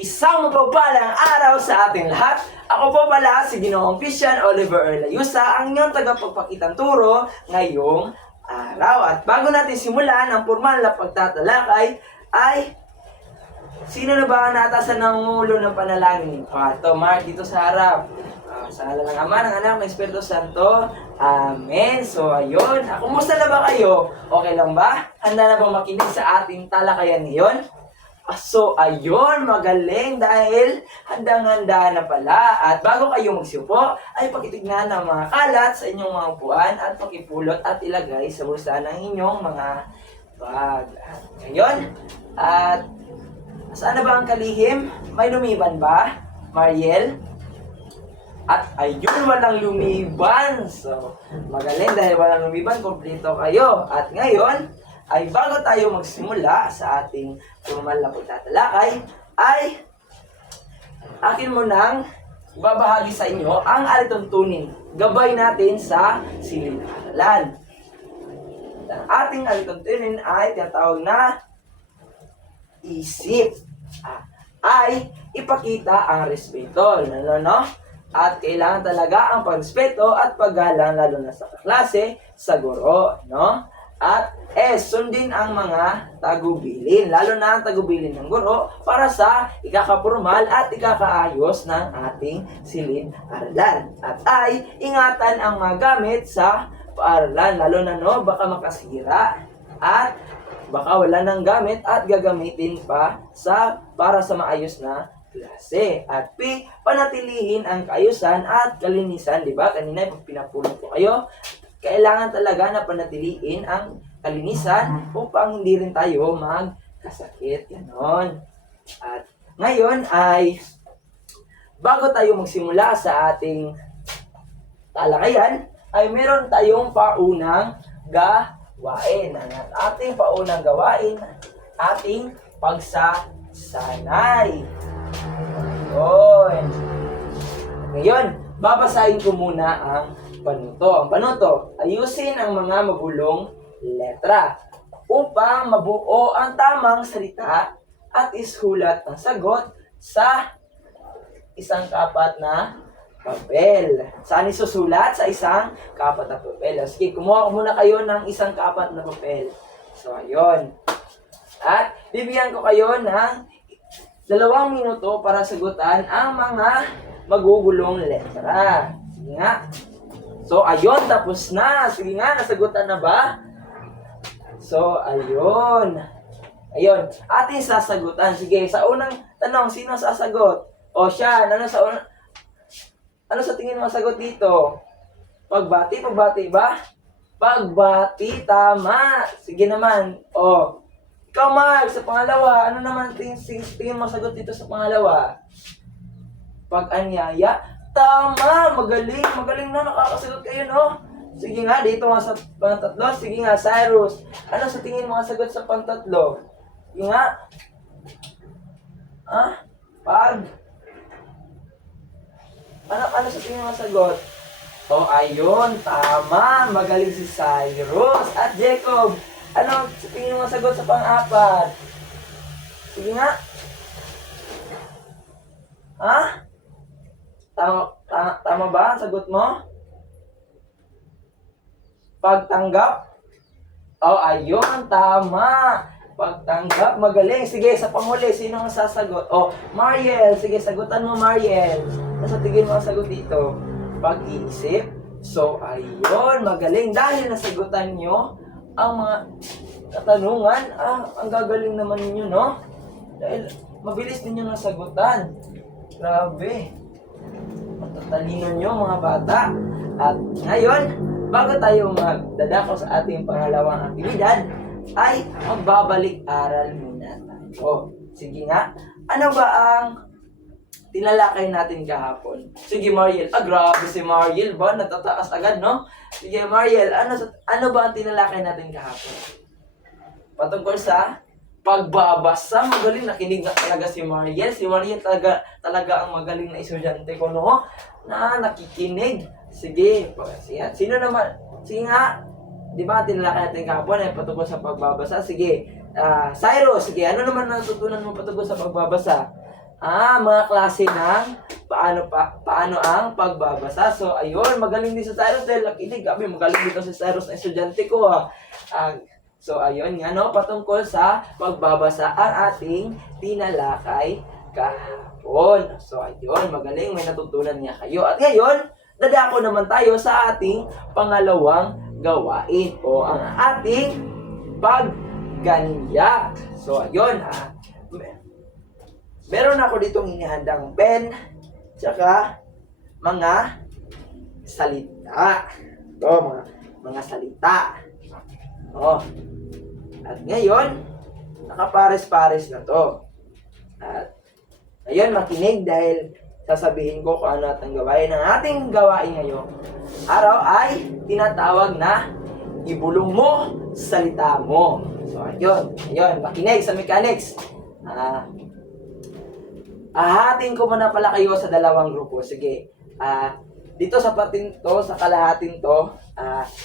Isang mapagpalang araw sa ating lahat. Ako po pala si Ginoong Christian Oliver Erlayusa, ang inyong tagapagpakitang turo ngayong araw. At bago natin simulan ang formal na pagtatalakay, ay sino na ba ang naatasan ng mulo ng panalangin? Ito, Mark, dito sa harap. Sa ngalan ng Ama, ng Anak, ng Espiritu Santo. Amen. So, ayun. Kumusta na ba kayo? Okay lang ba? Handa na ba makinig sa ating talakayan ngayon? So, ayun, magaling dahil handang-handa na pala. At bago kayo magsiupo, ay pakitignan ng mga kalat sa inyong mga upuan at pakipulot at ilagay sa bulsa ng inyong mga bag. At ngayon, at saan na ba ang kalihim? May lumiban ba, Mariel? At ayun, walang lumiban. So, magaling dahil walang lumiban, kompleto kayo. At ngayon, ay bago tayo magsimula sa ating formal na pagtatalakay, ay akin mo nang ibabahagi sa inyo ang alituntunin. Gabay natin sa silid-aralan. Ang ating alituntunin ay tinatawag na isip. Ay ipakita ang respeto. No? At kailangan talaga ang pagrespeto at paggalang lalo na sa kaklase, sa guro, no? At sundin ang mga tagubilin, lalo na ang tagubilin ng guro para sa ikakapurmal at ikakaayos ng ating silid-aralan. At ay ingatan ang mga gamit sa paaralan, lalo na baka makasira at baka wala ng gamit at gagamitin pa para sa maayos na klase. At panatilihin ang kaayusan at kalinisan, di ba? Kanina pinapulot ko kayo. Kailangan talaga na panatiliin ang kalinisan upang hindi rin tayo magkasakit. Ganon. At ngayon ay bago tayo magsimula sa ating talakayan, ay meron tayong paunang gawain. Ang ating paunang gawain, ating pagsasanay. Ngayon, babasahin ko muna ang panuto. Ang panuto, ayusin ang mga magulong letra upang mabuo ang tamang salita at isulat ang sagot sa isang kapat na papel. Saan isusulat? Sa isang kapat na papel. Sige, kumuha muna kayo ng isang kapat na papel. So, ayun. At bibigyan ko kayo ng 2 minuto para sagutan ang mga magugulong letra. Sige nga. So, ayun, tapos na. Sige nga, nasagutan na ba? So, ayun. Ayun, ating sasagutan. Sige, sa unang tanong, sino sasagot? O siya, ano sa tingin mo sagot dito? Pagbati ba? Pagbati, tama. Sige naman. O, ikaw Mark, sa pangalawa, ano naman tingin mo sagot dito sa pangalawa? Pag-anyaya. Tama! Magaling na, nakakasagot kayo, no? Sige nga, dito nga sa pantatlo. Sige nga, Cyrus. Ano sa tingin mga sagot sa pantatlo? Sige nga. Ano sa tingin mga sagot? Ayun, tama. Magaling si Cyrus. At Jacob, ano sa tingin mga sagot sa pang-apat? Sige nga. Tama ba ang sagot mo? Pagtanggap? Ayun, tama. Pagtanggap, magaling. Sige, sa panghuli, sino ang sasagot? Mariel. Sige, sagutan mo, Mariel. Nasa tingin mo ang sagot dito? Pag-iisip. So, ayun, magaling. Dahil nasagutan nyo ang mga katanungan, ang gagaling naman ninyo, no? Dahil mabilis ninyo nasagutan. Grabe. Matatalino nyo, mga bata. At ngayon, bago tayo magdadako sa ating pangalawang aktibidad, ay magbabalik-aral muna tayo. Sige nga, ano ba ang tinalakay natin kahapon? Sige Mariel, grabe si Mariel ba? Natataas agad, no? Sige Mariel, ano ba ang tinalakay natin kahapon? Patungkol sa pagbabasa. Magaling, nakinig na talaga si Mariel. Si Mariel talaga ang magaling na estudyante ko, no? Na nakikinig. Sige, sino naman? Sige nga, di ba tinalakay natin kahapon ay patungkol sa pagbabasa? Sige, Cyrus, sige, ano naman natutunan mo patungkol sa pagbabasa? Mga klase ng paano ang pagbabasa. So, ayun, magaling din sa Cyrus dahil nakinig. Gabi, magaling dito si Cyrus na estudyante ko. So, ayun nga, no, patungkol sa pagbabasa ang ating tinalakay kahapon. So, ayun, magaling, may natutunan niya kayo. At ngayon, dadako naman tayo sa ating pangalawang gawain o ang ating pagganyak. So, ayun, meron ako ditong inihandang pen, tsaka mga salita. Ito, mga salita. At ngayon, nakapares-pares na to. At ngayon, makinig dahil sasabihin ko kung ano at ang gawain. Ang ating gawain ngayong araw ay tinatawag na ibulong mo, salita mo. So, ayun, makinig sa mechanics. Ahatin ko muna pala kayo sa dalawang grupo. Sige. Dito sa patin to, sa kalahatin to,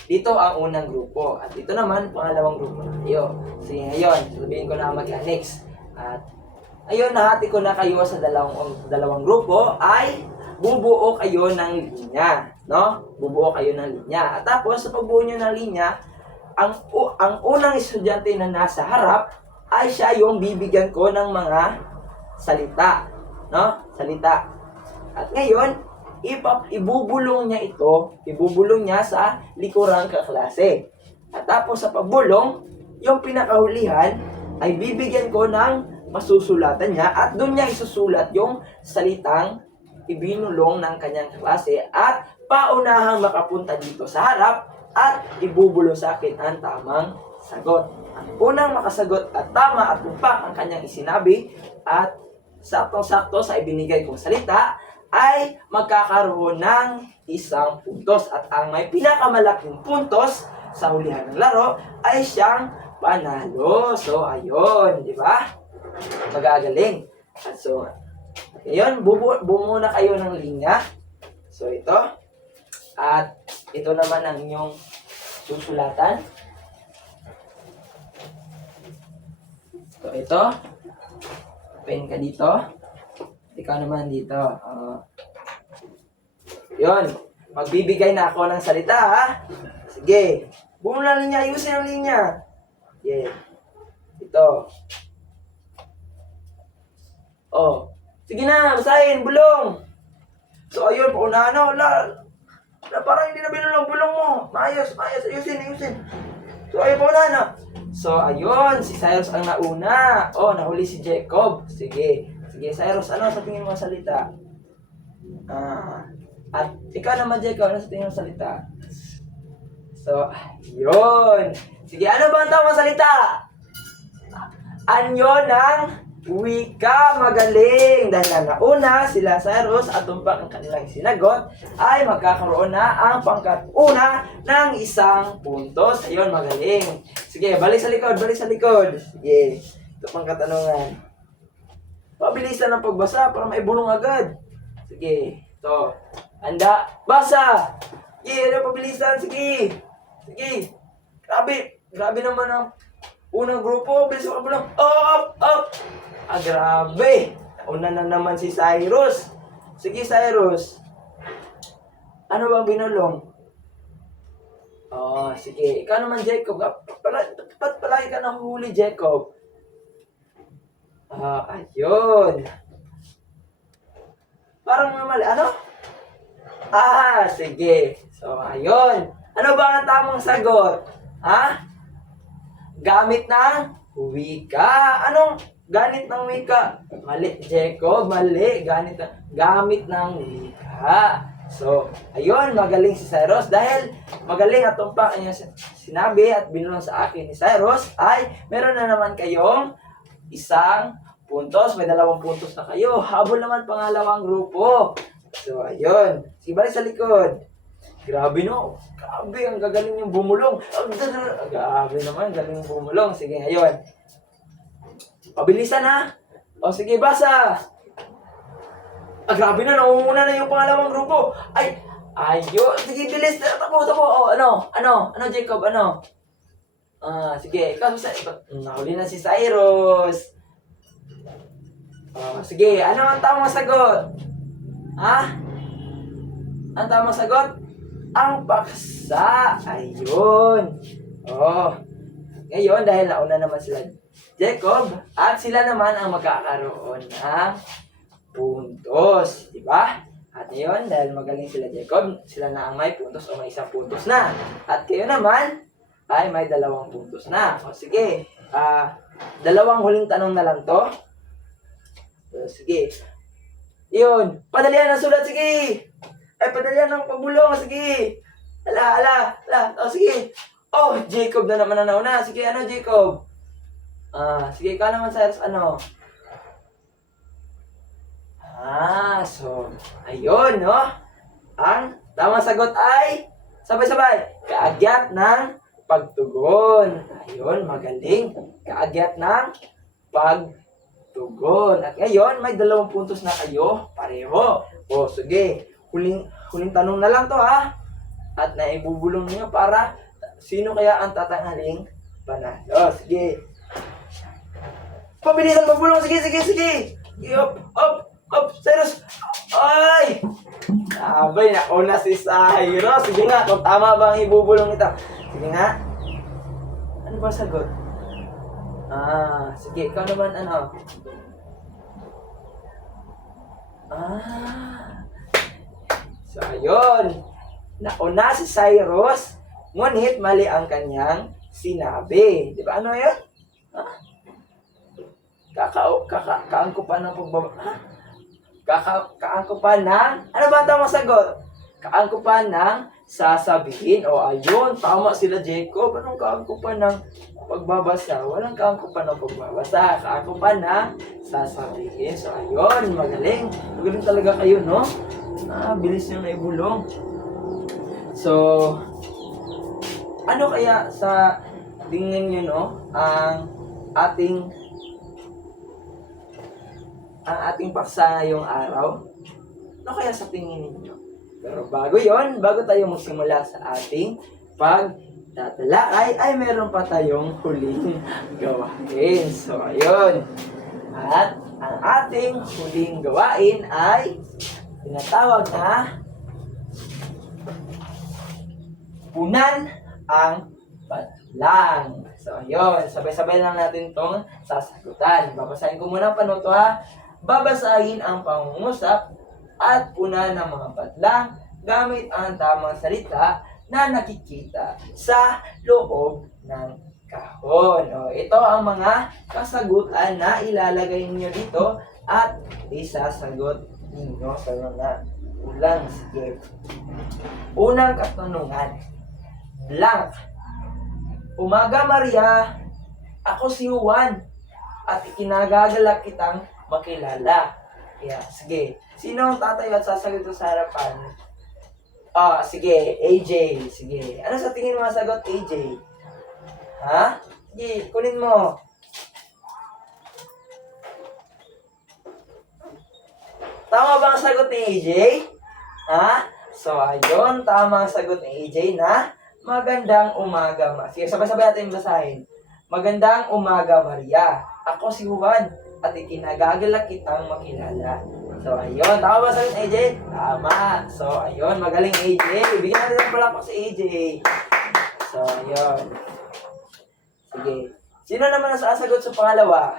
dito ang unang grupo. At dito naman, pangalawang grupo na kayo. Sige, ngayon, sasabihin ko na ang mechanics. At ayun, nahati ko na kayo sa dalawang grupo ay bubuo kayo ng linya. No? Bubuo kayo ng linya. At tapos, sa pagbuo nyo ng linya, ang unang estudyante na nasa harap ay siya yung bibigyan ko ng mga salita. No? Salita. At ngayon, ibubulong niya sa likurang kaklase. At tapos sa pagbulong, yung pinakahulihan ay bibigyan ko ng masusulatan niya at doon niya isusulat yung salitang ibinulong ng kanyang klase at paunahang makapunta dito sa harap at ibubulong sa akin ang tamang sagot. Ang unang makasagot at tama at tumpak ang kanyang isinabi at saktong-sakto sa ibinigay kong salita ay magkakaroon ng isang puntos. At ang may pinakamalaking puntos sa hulihan ng laro ay siyang panalo. So, ayun, di ba? Magagaling. At so, ngayon, buo muna kayo ng linya. So, ito. At ito naman ang inyong susulatan. So, ito. Pen ka dito. Ikaw naman dito. Yun. Magbibigay na ako ng salita, ha? Sige. Buo na linya. Ayusin ang linya. Yeah. Ito. Sige na. Basahin. Bulong. So, ayun. Paunahan na. Wala. Parang hindi na bulong mo. Maayos. Ayusin. So, ayun. Paunahan na. So, ayun. Si Cyrus ang nauna. Nahuli si Jacob. Sige, Cyrus, ano sa tingin mo salita? At ikaw naman, Jacob, ano sa tingin mo salita? So, yun. Sige, ano ba ang tamang salita? Anyo ng wika. Magaling. Dahil ang nauna, sila Cyrus at tumpak ang kanilang sinagot, ay magkakaroon na ang pangkat-una ng isang puntos. Ayun, magaling. Sige, balik sa likod. Sige, ito pang katanungan. Pabilisan ng pagbasa para maibulong agad. Sige, ito. Handa, basa! Sige, pabilisan, sige. Grabe naman ang unang grupo. Bilis ako bulong. Up! Grabe. Una na naman si Cyrus. Sige, Cyrus. Ano bang binulong? Sige. Ikaw naman, Jacob. Palagi ka nahuhuli, Jacob. Ayun. Parang mali. Ano? Sige. So, ayun. Ano ba ang tamang sagot? Gamit ng wika. Anong gamit ng wika? Mali, Jacob. Mali. Gamit ng wika. So, ayun. Magaling si Cyrus. Dahil magaling at tumpak niya sinabi at binulong sa akin ni Cyrus ay meron na naman kayong isang puntos. May 2 puntos na kayo. Habol naman pangalawang grupo. So, ayun. Sige, balik sa likod. Grabe, no? Grabe, ang gagaling yung bumulong. Grabe naman, galing yung bumulong. Sige, ayun. Pabilisan, ha? Sige, basa. Grabe na, naunguna na yung pangalawang grupo. Ayun. Sige, bilis. Tapo. Ano, Jacob, ano? Sige, ikaw, nahuli na si Cyrus. Oh, sige, ano ang tamang sagot? Ha? Ang tamang sagot? Ang paksa. Ayun. Oh. Ngayon, dahil nauna naman sila Jacob, at sila naman ang magkakaroon ng puntos. Diba? At ngayon, dahil magaling sila Jacob, sila na ang may puntos o may isang puntos na. At kayo naman, ay may 2 puntos na. O sige, dalawang huling tanong na lang to. So, sige. Yun, padalian ang sulat, sige. Ay, padalian ang pagbulong, sige. Ala. O, sige. Oh, Jacob na naman ang nauna. Sige, ano, Jacob? Sige, ikaw naman, Cyrus, ano? So, ayun, no? Ang tamang sagot ay, sabay-sabay, kaagyat ng pagtugon. Ayun, magaling. Kaagyat ng pagtugon. At ngayon, may 2 puntos na kayo, pareho. O, sige, huling tanong na lang to, ha? At naibubulong niyo para sino kaya ang tatanghaling panalo. Sige. Pabilisan magbulong. Sige. Up, Cyrus. Ay! Abay, nauna si Cyrus. Sige nga, kung tama ba ang ibubulong ito. Sige nga. Ano ba sagot? Sige, ikaw naman ano. So, ayun. Nauna si Cyrus, ngunit mali ang kanyang sinabi. Di ba? Ano yun? Kaangkupan ng pagbaba. Kaangkupan ng, ano ba ang tamang sagot? Kaangkupan ng sasabihin. O ayun, tama sila Jacob. Anong kaangkupan ng pagbabasa? Walang kaangkupan ng pagbabasa. Kaangkupan ng sasabihin. So ayun, magaling. Magaling talaga kayo, no? Bilis yung naibulong. So, ano kaya sa tingin nyo, no? Ang ating paksa ngayong araw? Ano kaya sa tingin ninyo? Pero bago tayo magsimula sa ating pagtatalakay, ay meron pa tayong huling gawain. So, ayun. At ang ating huling gawain ay tinatawag na punan ang patlang. So, ayun. Sabay-sabay lang natin itong sasagutan. Babasahin ko muna ang panuto, ha. Babasahin ang pangungusap at punan ng mga patlang gamit ang tamang salita na nakikita sa loob ng kahon. O, ito ang mga kasagutan na ilalagay niyo dito at isasagot ninyo sa mga ulang. Sige. Unang katanungan. Blank. Umaga, Maria. Ako si Juan at ikinagagalak kitang makilala. Sige. Sino ang tatayo at sasagot sa harapan? Sige. AJ. Sige. Ano sa tingin mo sagot, AJ? Ha? Sige, kunin mo. Tama ba ang sagot ni AJ? Ha? So, ayun. Tama ang sagot ni AJ na magandang umaga, Sige, sabay-sabay natin basahin. Magandang umaga, Maria. Ako si Juan at ikinagagalak kitang makilala. So, ayun. Tama ba sagot ni AJ? Tama. So, ayun. Magaling AJ. Bigyan natin ng palakpak si AJ. So, ayun. Sige. Sino naman ang sasagot sa pangalawa?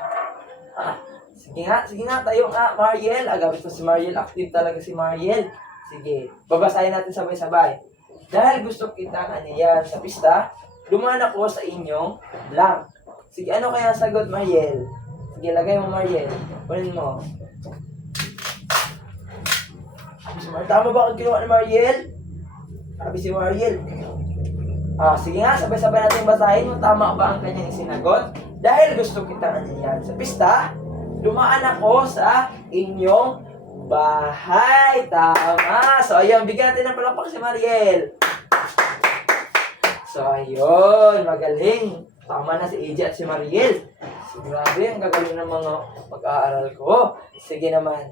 Sige nga. Tayo nga, Mariel. Agapit ko si Mariel. Active talaga si Mariel. Sige. Babasahin natin sabay-sabay. Dahil gusto kitang aniyan sa pista, dumaan ako sa inyong blank. Sige, ano kaya sagot, Mariel? Sige, lagay mo, Mariel. Kunin mo. Tama ba ang ginawa ni Mariel? Sabi si Mariel. Sige nga, sabay-sabay natin basahin kung tama ba ang kanyang sinagot. Dahil gusto kitang aniyan sa pista, dumaan ako sa inyong bahay. Tama. So, ayun. Bigyan natin ng palakpak si Mariel. So, ayun. Magaling. Tama na si AJ at si Mariel. So, grabe. Ang gagaling ng mga pag-aaral ko. Sige naman.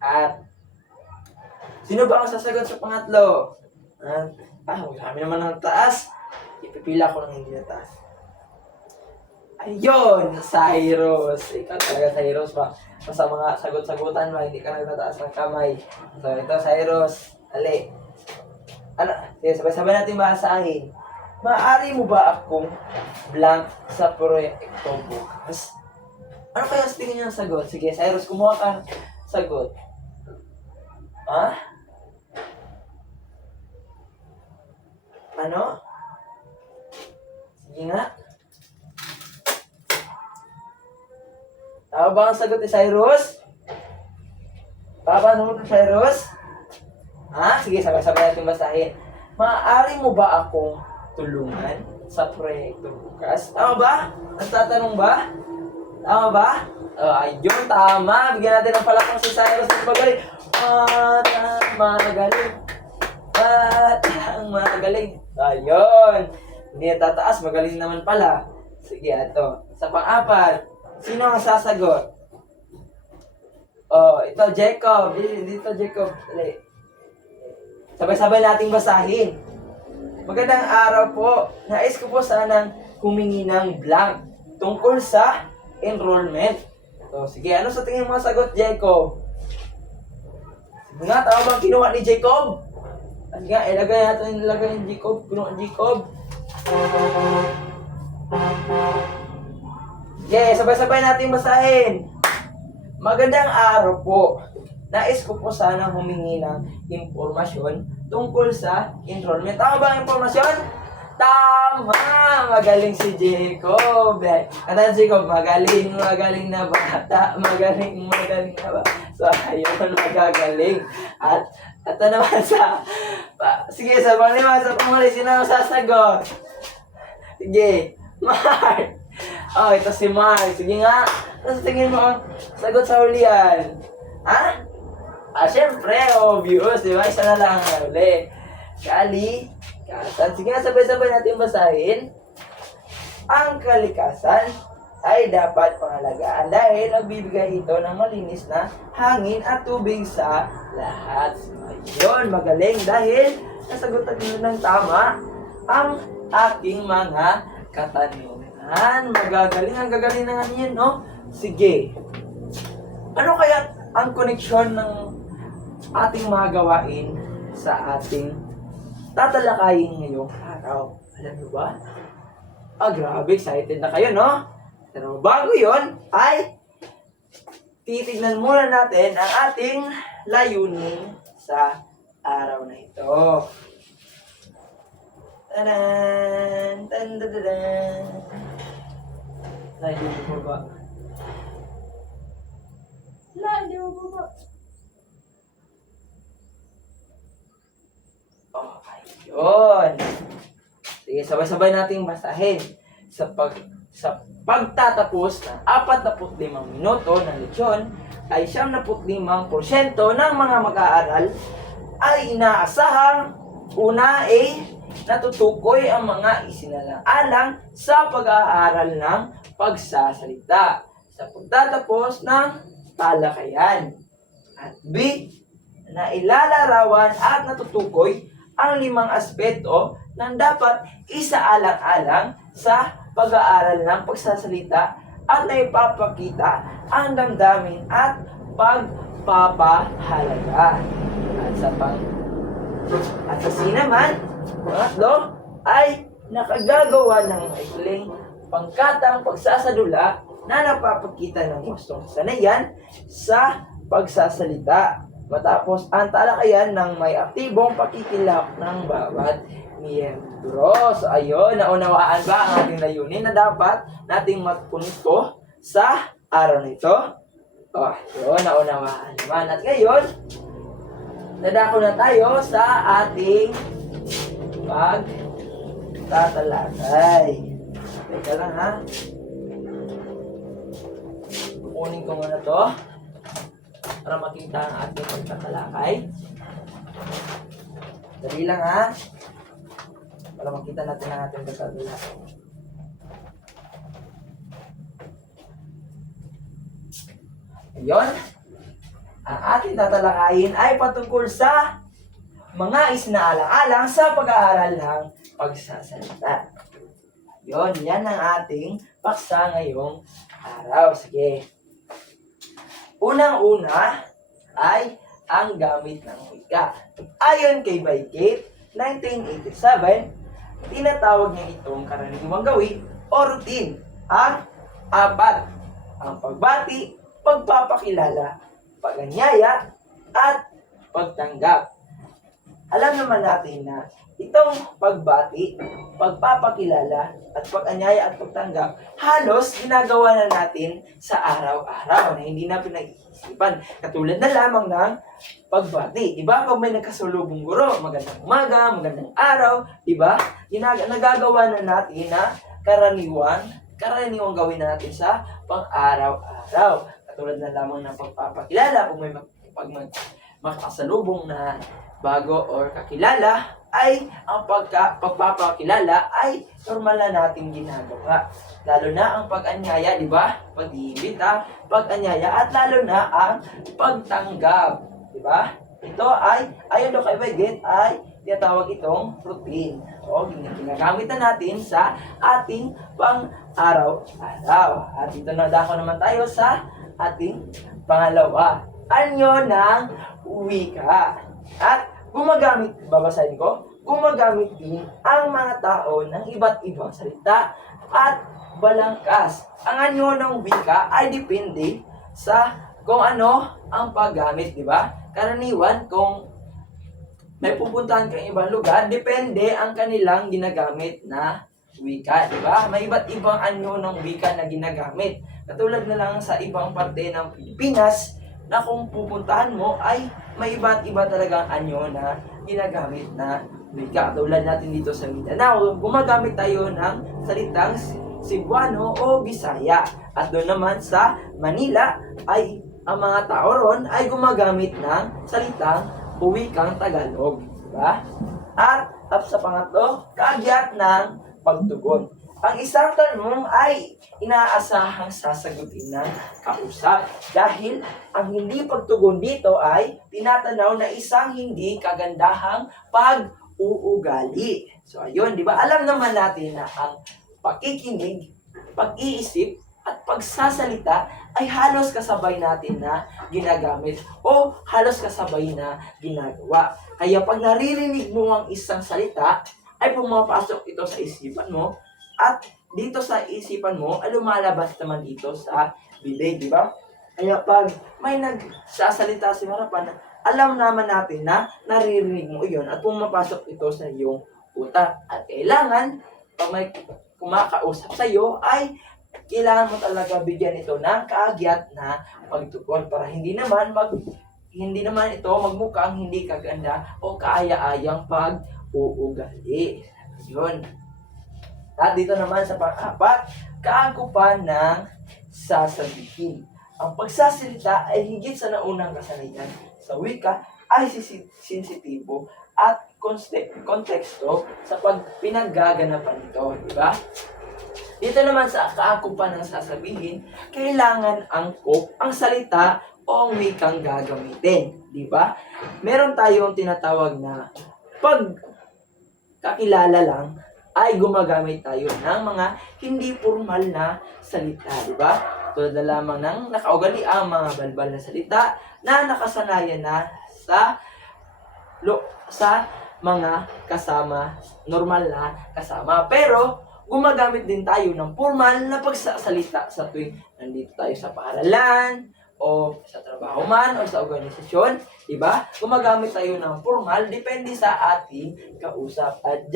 At, sino ba ang sasagot sa pangatlo? Marami naman ng taas. Ipipila ko lang hindi na taas. Ayun. Cyrus. Ikaw talaga, Cyrus ba? sa mga sagot-sagutan mo, hindi ka nagtataas ng kamay. So, ito, Cyrus. Ali. Ano? Sige, sabay-sabay natin basahin. Maaari mo ba akong blank sa proyekto bukas? Ano kaya sa tingin niyo ang sagot? Sige, Cyrus, kumuha ka ng sagot. Ha? Ano? Sige nga. Tama ba ang sagot ni Cyrus? Paano mo ito, Cyrus? Ha? Sige, sabay-sabay natin basahin. Maaari mo ba akong tulungan sa proyekto bukas? Tama ba? Ang tatanong ba? Tama ba? Ayun, tama. Bigyan natin ng palakang si Cyrus. Magaling. Magaling. Ang magaling. Ayun. Hindi na tataas. Magaling naman pala. Sige, ito. Sa pang-apat, sino ang sasagot? Ito, Jacob. Dito, Jacob. Dali. Sabay-sabay nating basahin. Magandang araw po. Nais ko po sanang humingi ng blank tungkol sa enrollment. So, sige, ano sa tingin mo sagot, Jacob? Sige nga, tama bang kinuha ni Jacob? Sige nga, ilagay ni Jacob. Kinuha ni Jacob. Okay, sabay-sabay natin basahin. Magandang araw po. Nais ko po sana humingi ng impormasyon tungkol sa enrollment. Tama ba ang impormasyon? Tama! Magaling si Jacob. Kata Jacob, magaling na bata. Magaling na bata. So, ayun, magagaling. At ito naman sige, sa panglima, sa panguli, sino ang sasagot? Sige, Mark. Ito si Mark. Sige nga, ano sa tingin mo ang sagot sa hulihan? Ha? Syempre, obvious, di ba? Isa na lang ang huli. Kalikasan. Sige nga, sabay-sabay natin basahin. Ang kalikasan ay dapat pangalagaan dahil nagbibigay ito ng malinis na hangin at tubig sa lahat. Ayun, magaling dahil nasagutan nyo ng tama ang aking mga katanungan. Magagaling, ang gagaling na nga niyan, no? Sige. Ano kaya ang koneksyon ng ating mga gawain sa ating tatalakayin ngayong araw? Alam nyo ba? Grabe, excited na kayo, no? Pero bago yon ay titignan muna natin ang ating layunin sa araw na ito. Tadan! Tandadan! Layunin mo ba? Layunin mo ba? Ayun. Sige, sabay-sabay nating basahin. Sa pagtatapos ng 45 minuto ng leksyon, ay 75% ng mga mag-aaral ay inaasahang una natutukoy ang mga isinalaalang sa pag-aaral ng pagsasalita sa pagtatapos ng talakayan. At B, na ilalarawan at natutukoy ang 5 aspeto ng dapat isaalang-alang sa pag-aaral ng pagsasalita at naipapakita ang damdamin at pagpapahalaga. At sa C naman, pangatlo, ay nakagagawa ng maikling pangkatang pagsasadula na napapakita ng gustong sanayan sa pagsasalita. Matapos ang talakayan ng may aktibong pakikilahok ng bawat miyembro. So ayun, naunawaan ba ang ating layunin na dapat nating magpunto sa araw nito? Yun, naunawaan naman. At ngayon, nadako na tayo sa ating pagtatalakay. Teka lang ha. Kukunin ko muna to para makita ang ating pagtatalakay. Dali lang ha. Para makita natin ang ating pagtatalakay. Ayun. Ang ating tatalakayin ay patungkol sa mga isinaalang-alang sa pag-aaral ng pagsasalita. Yan ang ating paksa ngayong araw. Sige. Unang-una ay ang gamit ng wika. Ayon kay Baygate, 1987, tinatawag niya itong karaniwang gawin o routine. Ang apat, ang pagbati, pagpapakilala, pag-anyaya, at pagtanggap. Alam naman natin na itong pagbati, pagpapakilala, at pag-anyaya at pagtanggap, halos ginagawa na natin sa araw-araw na hindi na pinag-iisipan. Katulad na lamang ng pagbati. Diba? Pag may nagkasalubong guro, magandang umaga, magandang araw, diba? Nagagawa na natin na karaniwang gawin natin sa pang-araw-araw. Katulad na lamang ng pagpapakilala, pag may makasalubong na bago or kakilala, ay ang pagpapakilala ay normal na nating ginagawa. Lalo na ang pag-anyaya, di ba? Pag-iimbita, pag-anyaya, at lalo na ang pagtanggap. Di ba? Ito ay, ayon kay Baygate, ay tinatawag itong routine. O, ginagamit na natin sa ating pang-araw-araw. At dito na dako naman tayo sa ating pangalawa. Anyo ng wika. At babasahin ko, gumagamit din ang mga tao ng iba't ibang salita at balangkas. Ang anyo ng wika ay depende sa kung ano ang paggamit, di ba? Karaniwan, kung may pupuntahan kang ibang lugar, depende ang kanilang ginagamit na wika, di ba? May iba't ibang anyo ng wika na ginagamit. Katulad na lang sa ibang parte ng Pilipinas, na kung pupuntahan mo ay may iba't iba talagang anyo na ginagamit na wika. Tulad natin dito sa Mindanao, gumagamit tayo ng salitang Cebuano o Bisaya. At doon naman sa Manila ay ang mga tao ron ay gumagamit ng salitang wikang Tagalog. Diba? At sa pangatlo, kaagyat ng pagtugon. Ang isang tanong ay inaasahang sasagutin ng kausap dahil ang hindi pagtugon dito ay tinatanaw na isang hindi kagandahang pag-uugali. So ayun, di ba? Alam naman natin na ang pakikinig, pag-iisip, at pagsasalita ay halos kasabay natin na ginagamit o halos kasabay na ginagawa. Kaya pag naririnig mo ang isang salita, ay pumapasok ito sa isipan mo, at dito sa isipan mo, ay lumalabas naman dito sa bibig, di ba? Kaya pag may nagsasalita sa harapan, alam naman natin na naririnig mo iyon at pumapasok ito sa iyong utak. At kailangan, pag may kumakausap sa iyo, ay kailangan mo talaga bigyan ito ng kaagyat na pagtugon para hindi naman ito magmukhang hindi kaganda o kaaya-ayang pag-uugali. Yun. At dito naman sa pang-apat, kaangkupan ng sasabihin. Ang pagsasalita ay higit sa naunang kasanayan sa wika ay sensitibo at konteksto sa pinaggaganapan nito, di ba? Dito naman sa kaangkupan ng sasabihin, kailangan angkop ang salita o ang wikang gagamitin, di ba? Meron tayong tinatawag na pagkakilala lang ay gumagamit tayo ng mga hindi formal na salita, di ba? Tulad na lamang ng nakaugalian ang mga balbal na salita na nakasanayan na sa mga kasama, normal na kasama. Pero gumagamit din tayo ng formal na pagsasalita sa tuwing nandito tayo sa paaralan, o sa trabaho man, o sa organisasyon, di ba? Gumagamit tayo ng formal, depende sa ating kausap. At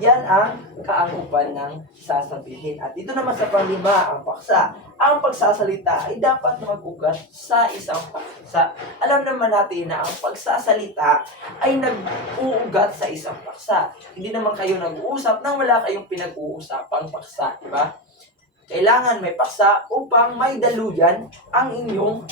yan ang kaangkupan ng sasabihin. At dito naman sa panglima, ang paksa. Ang pagsasalita ay dapat mag-ugat sa isang paksa. Alam naman natin na ang pagsasalita ay nag-uugat sa isang paksa. Hindi naman kayo nag-uusap nang wala kayong pinag-uusapang paksa, di ba? Kailangan may paksa upang may daluyan ang inyong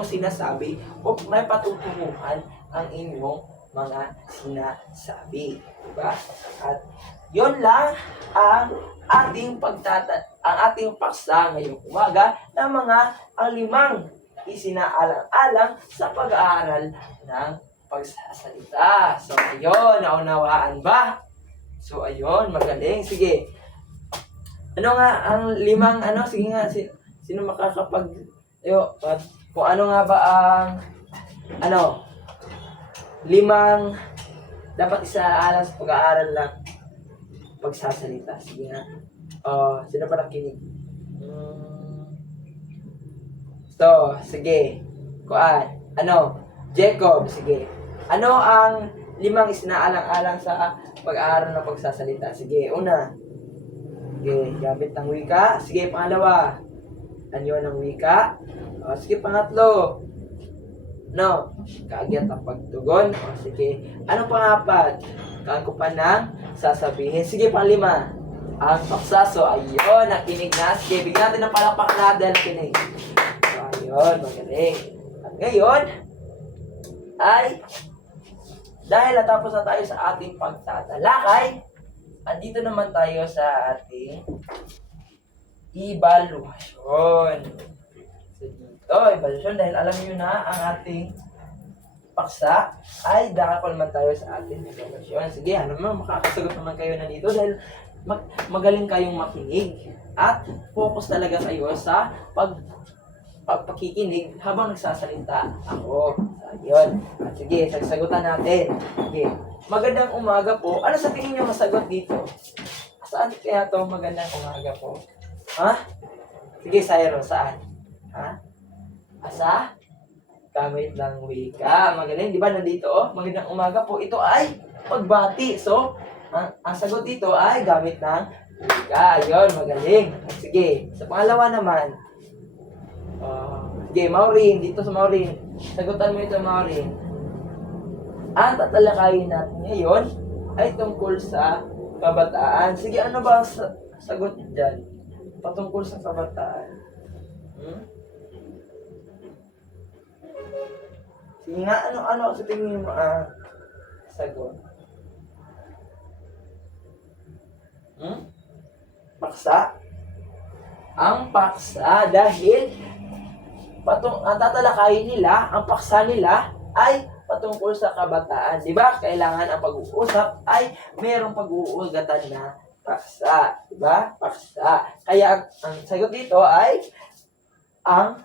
sinasabi o may patutunguhan ang inyong mga sinasabi, di ba? At yon lang ang ating paksa ngayong umaga ng ang 5 isinaalang-alang sa pag-aaral ng pagsasalita. So ayun, naunawaan ba? So ayun, magaling. Sige. Ano nga ang 5 sige nga, Sino kung ano nga ba ang, limang dapat isaalang sa pag-aaral lang pagsasalita. Sige nga. Sino pa nakinig? Sige. Jacob, sige. Ano ang limang isinaalang-alang sa pag-aaral ng pagsasalita? Sige, una. Sige, gamit ng wika. Sige, pangalawa. Anyo ng wika. Sige, pangatlo. Kaagyat ang pagtugon. Sige. Ano pangapat? Kaangkupan ng sasabihin. Sige, panglima. Ang paksaso. Ayun, nakinig na. Sige, bigyan natin ng palakpak na dahil nakinig. Ayun, magaling. At ngayon, dahil natapos na tayo sa ating pagtatalakay, andito naman tayo sa ating evaluation. So dito, evaluation, dahil alam niyo na ang ating paksa, ay dakal naman tayo sa ating evaluation. Sige, makakasagot naman kayo na dito dahil magaling kayong makinig at focus talaga kayo sa pagpakikinig habang nagsasalita ako. Ayun. At sige, sasagutan natin. Sige. Magandang umaga po. Ano sa tingin nyo masagot dito? Saan kaya to magandang umaga po? Sige, Sayro, saan? Asa? Gamit ng wika. Magaling, di ba nandito? Magandang umaga po. Ito ay pagbati. So, ang sagot dito ay gamit ng wika. Ayun, magaling. Sige, sa pangalawa naman. Sige, Maureen, dito sa Maureen. Sagutan mo ito, Maureen. Ang tatalakayin natin ngayon ay tungkol sa kabataan. Sige, ano ba ang sagot dyan? Patungkol sa kabataan. Sige nga, ano sa tingin mo sagot? Paksa? Ang paksa dahil tatalakayin nila, ang paksa nila ay patungkol sa kabataan. Di ba? Kailangan ang pag-uusap ay mayroong pag-uugatan na paksa. Di ba? Paksa. Kaya ang sagot dito ay ang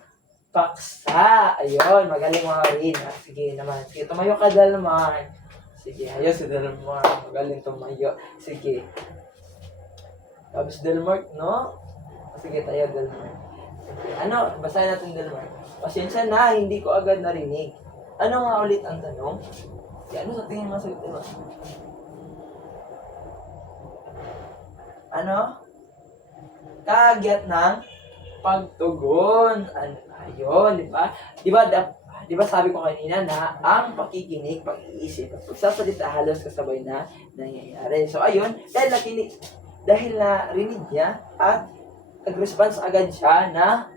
paksa. Ayun, magaling mga rin. Sige naman. Sige, tumayo ka, Dalmar. Sige, ayun si Dalmar. Magaling tumayo. Sige. Tapos Dalmar, no? Sige, tayo Dalmar. Basahin natin Dalmar. Pasensya na, hindi ko agad narinig. Ano nga ulit ang tanong? Ano sa tingin mo sagot mo? Kaagyat ng pagtugon. Ayun, di ba? Di ba sabi ko kanina na ang pakikinig, pag-iisip, at pagsasalita halos kasabay na nangyayari. So ayun, dahil narinig niya at nag-response agad siya na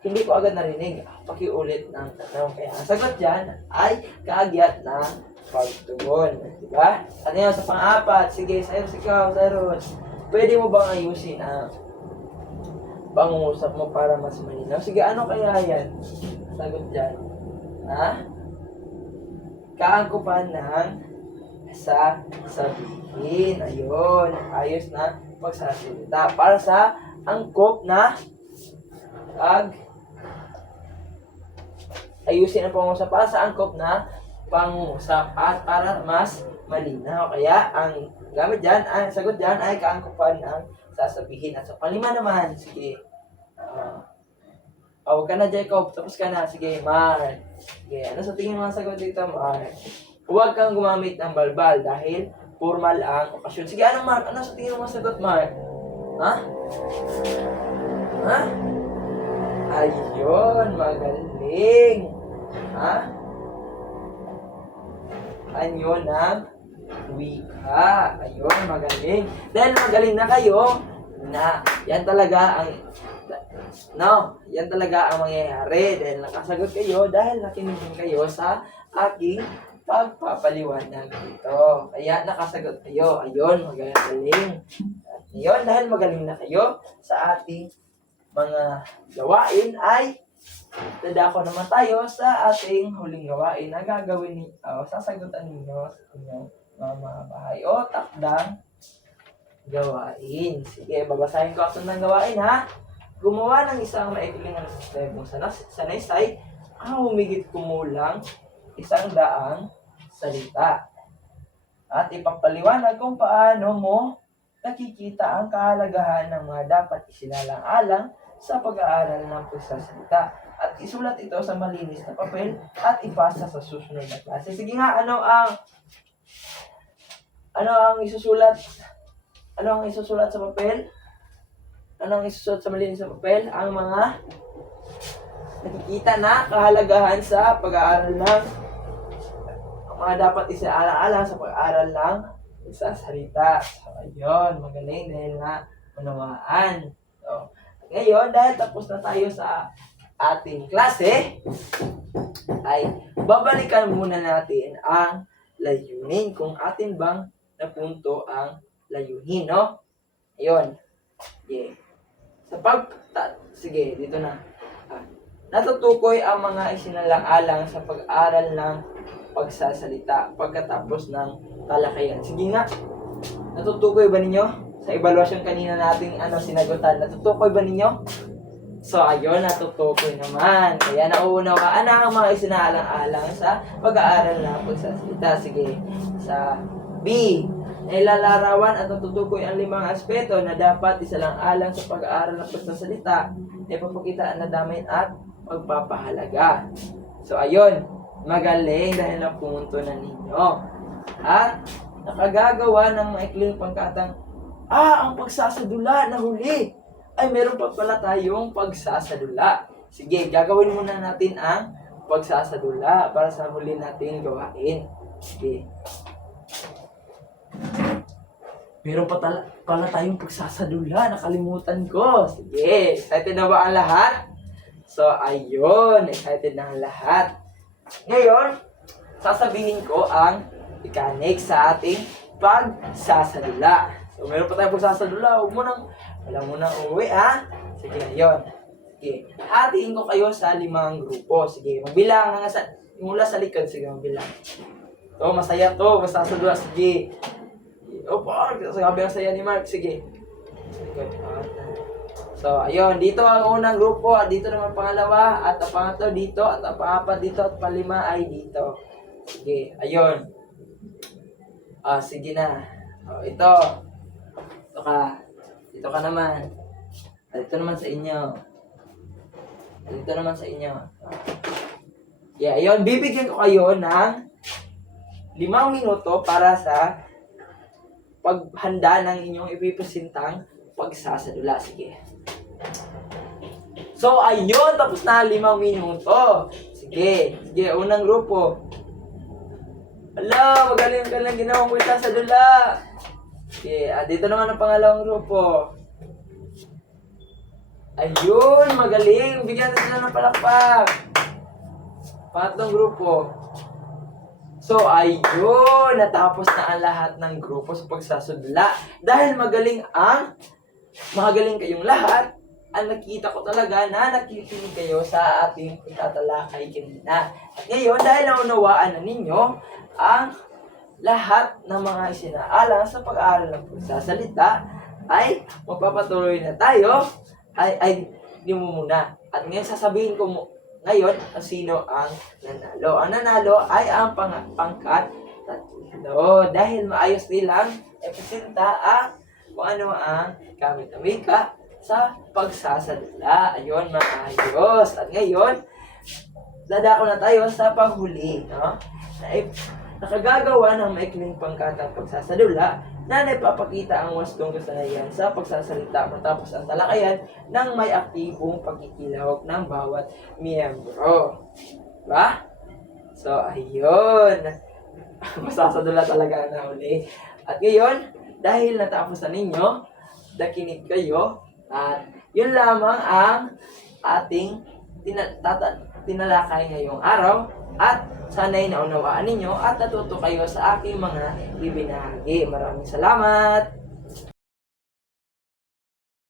hindi ko agad narinig. Pakiulit ng tanong. Kaya ang sagot dyan ay kaagyat ng pagtugon. Diba? Ano yan sa pang-apat? Sige, Cyrus. Pwede mo bang ayusin ang pangungusap mo para mas malinaw? Sige, ano kaya yan? Sagot dyan. Kaangkupan ng sabihin. Ayun. Ayos na pagsasalita. Para sa angkop na ayusin ang pangungusap para sa angkop na pangungusap at para mas malinaw. Kaya ang gamit dyan, ang sagot dyan ay kaangkupan ng sasabihin. At sa panglima naman, sige. Huwag ka na, Jacob. Tapos ka na. Sige, Mark. Sige, ano sa tingin mo ang sagot dito, Mark? Huwag kang gumamit ng balbal dahil formal ang okasyon. Sige, Mark? Ano sa tingin mo ang sagot, Mark? Ayun, magaling. Anyo ng wika. Ayun, magaling. Dahil magaling na kayo, yan talaga ang mangyayari. Dahil nakasagot kayo, dahil nakinig kayo sa aking pagpapaliwanag dito. Kaya nakasagot kayo. Ayun, magaling. At yun, dahil magaling na kayo sa ating mga gawain ay dadako naman tayo sa ating huling gawain na gagawin sasagutan ninyo sa inyong mga bahay o takdang gawain. Sige, babasahin ko ang ng gawain, ha? gumawa ng isang maikling sistemong sanaysay ang humigit kumulang 100 salita. At ipapaliwanag kung paano mo nakikita ang kahalagahan ng mga dapat isinalang-alang sa pag-aaral ng pagsasalita. At isulat ito sa malinis na papel at ipasa sa susunod na klase. Sige nga, ano ang isusulat? Ano ang isusulat sa papel? Ano ang isusulat sa malinis na papel? Ang mga nakikita na kahalagahan sa pag-aaral ng mga dapat isaalang-alang sa pag-aaral ng pagsasalita. So, ayun, magaling dahil nga unawaan. So, ngayon, dahil tapos na tayo sa ating klase, ay babalikan muna natin ang layunin. Kung atin bang napunto ang layunin, no? Ayun. Okay. Sige, dito na. Natutukoy ang mga isinalang-alang sa pag-aral ng pagsasalita pagkatapos ng talakayan. Sige nga, natutukoy ba ninyo? Sa evaluation kanina nating sinagutan, natutukoy ba ninyo? So, ayun, natutukoy naman. Kaya nauunawaan na ang mga isinaalang-alang sa pag-aaral ng pagsasalita. Sige, sa B, nilalarawan at natutukoy ang 5 aspeto na dapat isalang-alang sa pag-aaral ng pagsasalita. Ipapakita ang nadamin at pagpapahalaga. So, ayun, magaling dahil napunto na ninyo. At nakagagawa ng maikling pangkatang, ang pagsasadula na huli. Ay, meron pa pala tayong pagsasadula. Sige, gagawin muna natin ang pagsasadula para sa huli natin gawain. Sige. Meron pa pala tayong pagsasadula. Nakalimutan ko. Sige, excited na ba ang lahat? So, ayun, excited na ang lahat. Ngayon, sasabihin ko ang mechanics sa ating pagsasadula. So, meron pa tayong pagsasadula. Wala mo nang uwi, ha? Sige, ayun. Sige, hatiin ko kayo sa 5 grupo. Sige, magbilang mula sa likod. Sige, magbilang. To, masaya to. Magsasadula. Sige. Opo, sabi ang saya ni Mark. Sige. So, ayun. Dito ang unang grupo. At dito naman pangalawa. At ang pangatlo dito. At ang pangapat dito. At panglima ay dito. Sige, ayun. Sige na. Ito. Dito ka naman. Dito naman sa inyo. Dito naman sa inyo. Yeah, ayun. Bibigyan ko kayo ng 5 minuto para sa paghanda ng inyong ipipresentang pagsasadula. Sige. So, ayun. Tapos na 5 minuto. Sige. Sige, unang grupo. Hala, magaling ka lang ginawang pagsasadula. Okay, dito naman ang pangalawang grupo. Ayun, magaling. Bigyan natin sila ng palakpak. Pangatlong grupo. So, ayun. Natapos na ang lahat ng grupo sa pagsasadula. Dahil magaling kayong lahat, ang nakita ko talaga na nakikinig kayo sa ating pagtatalakay kanina. At ngayon, dahil naunawaan na ninyo ang lahat ng mga isinaalang sa pag-aaral ng pagsasalita, ay magpapatuloy na tayo. Di mo muna. At ngayon sasabihin ko ngayon kung sino ang nanalo. Ang nanalo ay ang pangkat 3. Dahil maayos nilang ipresenta kung ano ang gamit ng wika sa pagsasalita. Ayun, maayos. At ngayon, dadako na tayo sa panghuli. No? Nakagagawa ng maikling pangkatang pagsasadula na naipapakita ang wastong kasanayan sa pagsasalita matapos ang talakayan ng may aktibong pagkikilahok ng bawat miyembro. Diba? So, ayun. Masasadula talaga na uli. At ngayon, dahil natapos na ninyo, nakinig kayo, at yun lamang ang ating tinalakay ngayong araw. At sana'y naunawaan ninyo at natuto kayo sa aking mga ibinahagi. Maraming salamat!